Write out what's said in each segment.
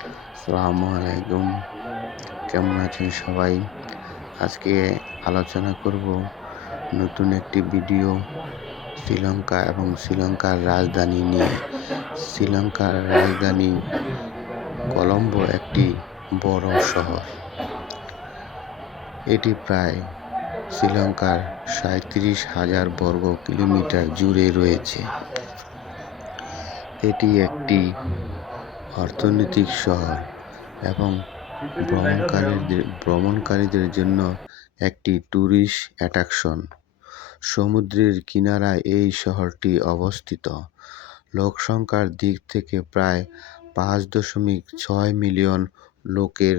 আসসালামু আলাইকুম। কেমন আছেন সবাই? আজকে আলোচনা করব নতুন একটি ভিডিও শ্রীলঙ্কা এবং শ্রীলঙ্কার রাজধানী নিয়ে। শ্রীলঙ্কার রাজধানী কলম্বো একটি বড় শহর। এটি প্রায় শ্রীলঙ্কার সাঁত্রিশ হাজার বর্গ কিলোমিটার জুড়ে রয়েছে। এটি একটি অর্থনৈতিক শহর এবং ভ্রমণকারীদের ভ্রমণকারীদের জন্য একটি ট্যুরিস্ট অ্যাট্রাকশন সমুদ্রের কিনারায় এই শহরটি অবস্থিত। লোকসংখ্যার দিক থেকে প্রায় পাঁচ দশমিক ছয় মিলিয়ন লোকের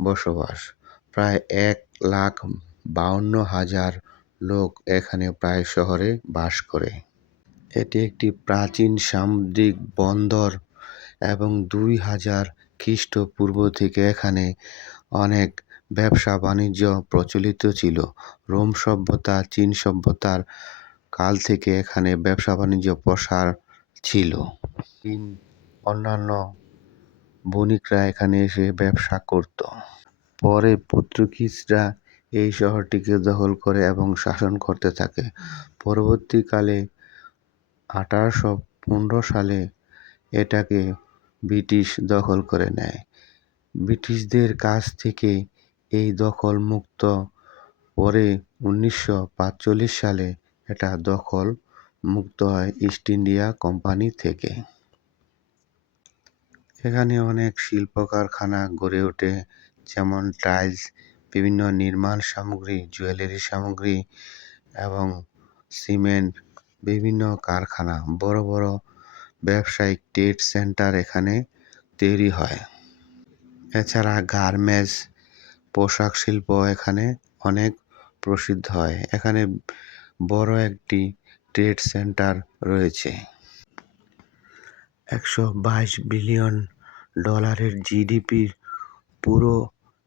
বসবাস। প্রায় এক লাখ বাউন্ন হাজার লোক এখানে প্রায় শহরে বাস করে। এটি একটি প্রাচীন সামুদ্রিক বন্দর এবং দুই হাজার খ্রিস্টপূর্ব থেকে এখানে অনেক ব্যবসা বাণিজ্য প্রচলিত ছিল। রোম সভ্যতা, চীন সভ্যতার কাল থেকে এখানে ব্যবসা বাণিজ্য প্রসার ছিল। চীন অন্যান্য বণিকরা এখানে এসে ব্যবসা করত। পরে পর্তুগিজরা এই শহরটিকে দখল করে এবং শাসন করতে থাকে। পরবর্তীকালে আঠারোশো পনেরো সালে এটাকে ব্রিটিশ দখল করে নেয়। ব্রিটিশদের কাছ থেকে এই দখল মুক্ত পরে উনিশশো সালে এটা দখল মুক্ত হয় ইস্ট ইন্ডিয়া কোম্পানি থেকে। এখানে অনেক শিল্প কারখানা গড়ে ওঠে, যেমন টাইলস, বিভিন্ন নির্মাণ সামগ্রী, জুয়েলারি সামগ্রী এবং সিমেন্ট, বিভিন্ন কারখানা, বড় বড় ব্যবসায়িক ট্রেড সেন্টার এখানে তৈরি হয়। এছাড়া গার্মেন্টস, পোশাক শিল্প এখানে অনেক প্রসিদ্ধ হয়। এখানে বড় একটি ট্রেড সেন্টার রয়েছে। একশো বাইশ বিলিয়ন ডলারের জিডিপির পুরো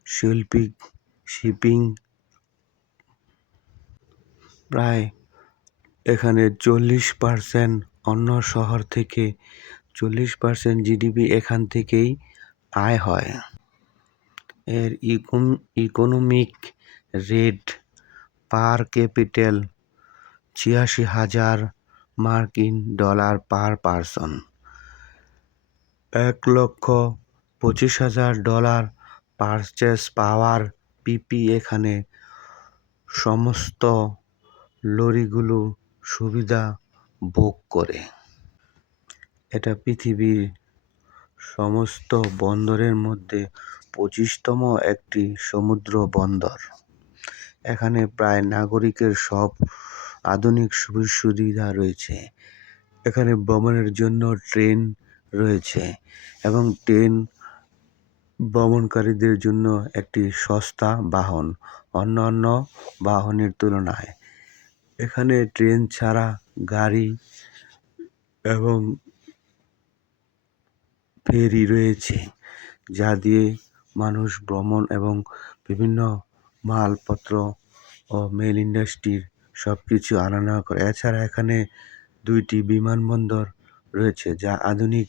শিল্পিক শিপিং প্রায় এখানে চল্লিশ পার্সেন্ট অন্য শহর থেকে চল্লিশ পার্সেন্ট জিডিপি এখান থেকেই আয় হয়। এর ইকোন ইকোনমিক রেট পার ক্যাপিটাল ছিয়াশি হাজার মার্কিন ডলার পার পারসন। এক লক্ষ পঁচিশ হাজার ডলার পারচেস পাওয়ার পিপি এখানে সমস্ত লরিগুলো সুবিধা ভোগ করে। এটা পৃথিবীর সমস্ত বন্দরের মধ্যে পঁচিশতম একটি সমুদ্র বন্দর। এখানে প্রায় নাগরিকের সব আধুনিক সুযোগ সুবিধা রয়েছে। এখানে ভ্রমণের জন্য ট্রেন রয়েছে এবং ট্রেন ভ্রমণকারীদের জন্য একটি সস্তা বাহন, অন্যান্য বাহনের তুলনায়। এখানে ট্রেন ছাড়া গাড়ি এবং ফেরি রয়েছে, যা দিয়ে মানুষ ভ্রমণ এবং বিভিন্ন মালপত্র ও মেল ইন্ডাস্ট্রির সব কিছু আনা নেওয়া করে। এছাড়া এখানে দুইটি বিমানবন্দর রয়েছে, যা আধুনিক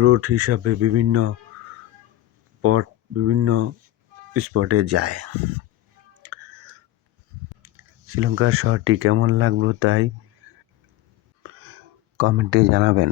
রুট হিসাবে বিভিন্ন পট বিভিন্ন স্পটে যায়। শ্রীলঙ্কার শহরটি কেমন লাগল তাই কমেন্টে জানাবেন।